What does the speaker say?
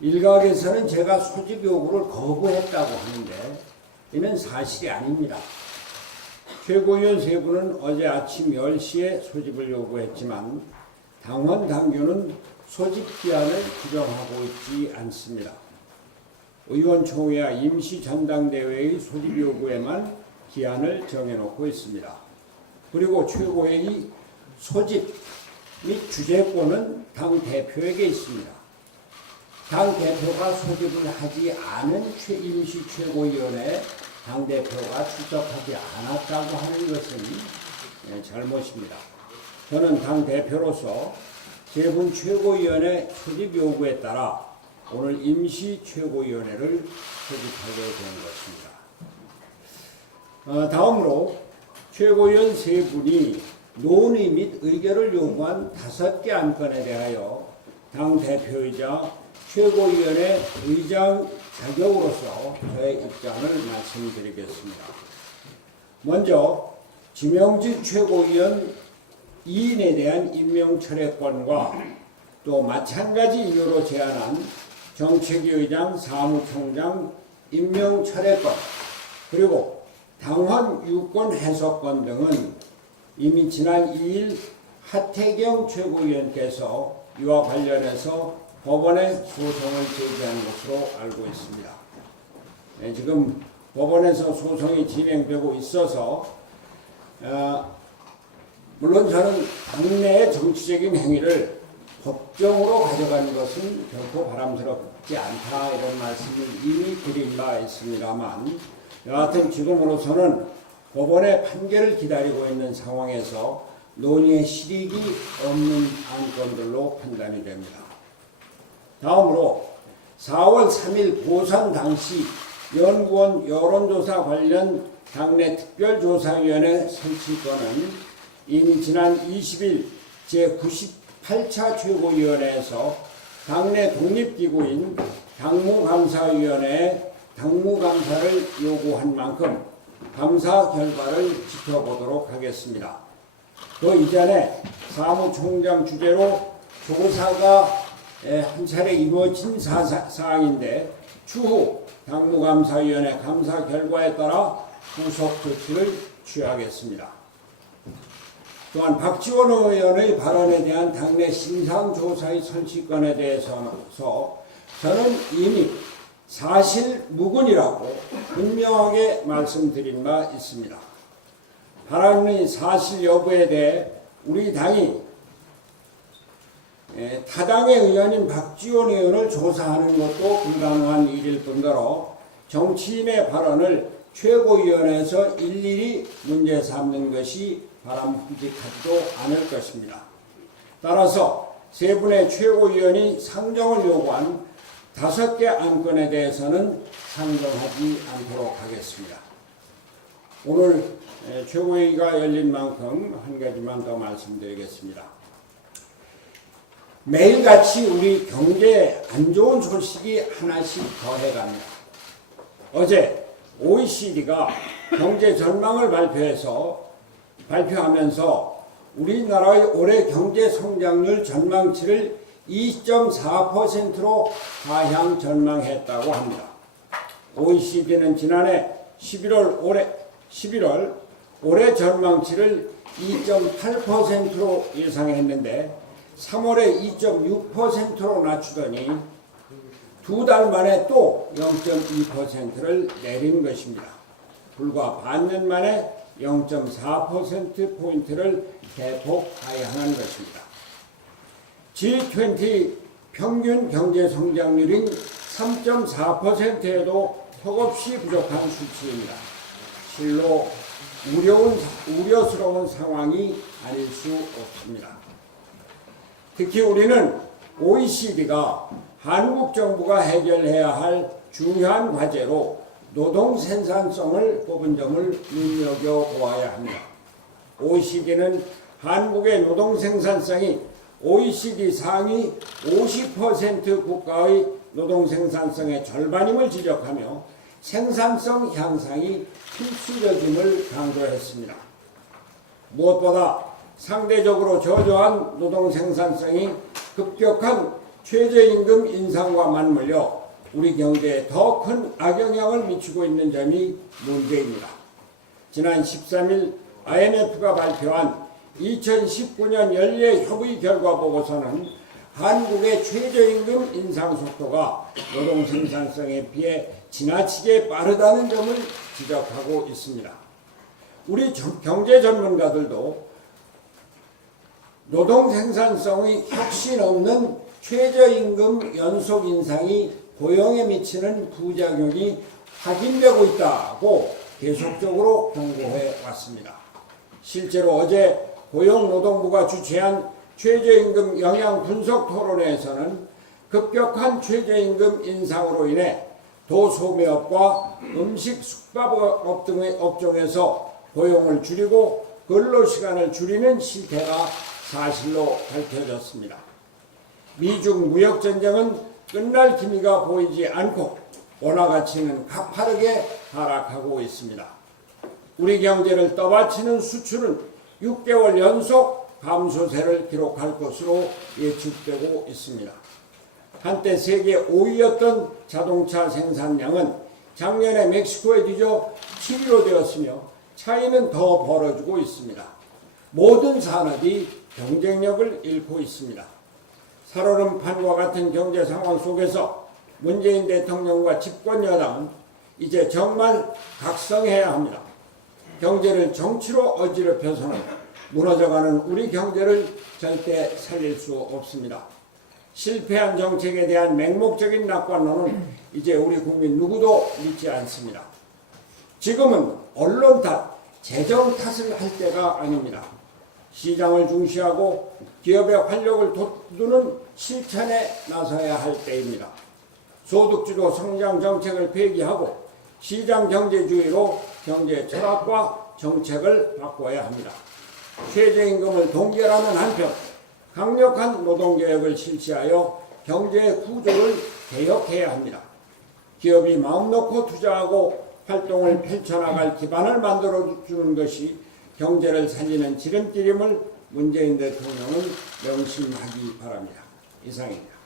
일각에서는 제가 소집 요구를 거부했다고 하는데 이는 사실이 아닙니다. 최고위원 세 분은 어제 아침 10시에 소집을 요구했지만 당원 당규는 소집 기한을 규정하고 있지 않습니다. 의원총회와 임시전당대회의 소집 요구에만 기한을 정해놓고 있습니다. 그리고 최고회의 소집 및 주재권은 당 대표에게 있습니다. 당 대표가 소집을 하지 않은 임시 최고위원회에 당 대표가 출석하지 않았다고 하는 것은 잘못입니다. 저는 당 대표로서 세 분 최고위원회 소집 요구에 따라 오늘 임시 최고위원회를 소집하게 된 것입니다. 다음으로 최고위원 세 분이 논의 및 의결을 요구한 5개 안건에 대하여 당 대표이자 최고위원회 의장 자격으로서 저의 입장을 말씀드리겠습니다. 먼저 지명직 최고위원 2인에 대한 임명철회권과 또 마찬가지 이유로 제안한 정책위 의장, 사무총장 임명철회권 그리고 당헌 유권 해석권 등은 이미 지난 2일 하태경 최고위원께서 이와 관련해서 법원에 소송을 제기한 것으로 알고 있습니다. 지금 법원에서 소송이 진행되고 있어서 물론 저는 당내의 정치적인 행위를 법정으로 가져가는 것은 결코 바람스럽지 않다 이런 말씀을 이미 드린 바 있습니다만 여하튼 지금으로서는 법원의 판결을 기다리고 있는 상황에서 논의의 실익이 없는 안건들로 판단이 됩니다. 다음으로 4월 3일 보선 당시 연구원 여론조사 관련 당내 특별조사위원회 설치권은 이미 지난 20일 제98차 최고위원회에서 당내 독립기구인 당무감사위원회에 당무감사를 요구한 만큼 감사 결과를 지켜보도록 하겠습니다. 그 이전에 사무총장 주재로 조사가 한 차례 이루어진 사항인데 추후 당무감사위원회 감사 결과에 따라 후속 조치를 취하겠습니다. 또한 박지원 의원의 발언에 대한 당내 심상조사의 설치권에 대해서 저는 이미 사실 무근이라고 분명하게 말씀드린 바 있습니다. 발언의 사실 여부에 대해 우리 당이 타당의 의원인 박지원 의원을 조사하는 것도 불가능한 일일 뿐더러 정치인의 발언을 최고위원회에서 일일이 문제 삼는 것이 바람직하지도 않을 것입니다. 따라서 세 분의 최고위원이 상정을 요구한 5개 안건에 대해서는 상정하지 않도록 하겠습니다. 오늘 최고회의가 열린 만큼 한 가지만 더 말씀드리겠습니다. 매일같이 우리 경제에 안 좋은 소식이 하나씩 더해갑니다. 어제 OECD가 경제 전망을 발표하면서 우리나라의 올해 경제 성장률 전망치를 2.4%로 하향 전망했다고 합니다. OECD는 지난해 11월 올해 전망치를 2.8%로 예상했는데 3월에 2.6%로 낮추더니 2달 만에 또 0.2%를 내린 것입니다. 불과 반년 만에 0.4%포인트를 대폭 하향한 것입니다. G20 평균 경제 성장률인 3.4%에도 턱없이 부족한 수치입니다. 실로 우려스러운 상황이 아닐 수 없습니다. 특히 우리는 OECD가 한국 정부가 해결해야 할 중요한 과제로 노동 생산성을 꼽은 점을 눈여겨보아야 합니다. OECD는 한국의 노동 생산성이 OECD 상위 50% 국가의 노동 생산성의 절반임을 지적하며 생산성 향상이 필수적임을 강조했습니다. 무엇보다 상대적으로 저조한 노동 생산성이 급격한 최저임금 인상과 맞물려 우리 경제에 더 큰 악영향을 미치고 있는 점이 문제입니다. 지난 13일 IMF가 발표한 2019년 연례협의 결과 보고서는 한국의 최저임금 인상 속도가 노동 생산성에 비해 지나치게 빠르다는 점을 지적하고 있습니다. 우리 경제 전문가들도 노동 생산성의 혁신 없는 최저임금 연속 인상이 고용에 미치는 부작용이 확인되고 있다고 계속적으로 경고해 왔습니다. 실제로 어제 고용노동부가 주최한 최저임금 영향 분석 토론회에서는 급격한 최저임금 인상으로 인해 도소매업과 음식 숙박업 등의 업종에서 고용을 줄이고 근로시간을 줄이는 실태가 사실로 밝혀졌습니다. 미중 무역전쟁은 끝날 기미가 보이지 않고 원화 가치는 가파르게 하락하고 있습니다. 우리 경제를 떠받치는 수출은 6개월 연속 감소세를 기록할 것으로 예측되고 있습니다. 한때 세계 5위였던 자동차 생산량은 작년에 멕시코에 뒤져 7위로 되었으며 차이는 더 벌어지고 있습니다. 모든 산업이 경쟁력을 잃고 있습니다. 살얼음 판과 같은 경제 상황 속에서 문재인 대통령과 집권 여당은 이제 정말 각성해야 합니다. 경제를 정치로 어지럽혀서는 무너져가는 우리 경제를 절대 살릴 수 없습니다. 실패한 정책에 대한 맹목적인 낙관론은 이제 우리 국민 누구도 믿지 않습니다. 지금은 언론 탓, 재정 탓을 할 때가 아닙니다. 시장을 중시하고 기업의 활력을 돋우는 실천에 나서야 할 때입니다. 소득주도 성장 정책을 폐기하고 시장 경제주의로 경제 철학과 정책을 바꿔야 합니다. 최저임금을 동결하는 한편 강력한 노동개혁을 실시하여 경제 구조를 개혁해야 합니다. 기업이 마음 놓고 투자하고 활동을 펼쳐나갈 기반을 만들어주는 것이 경제를 살리는 지름길임을 문재인 대통령은 명심하기 바랍니다. 이상입니다.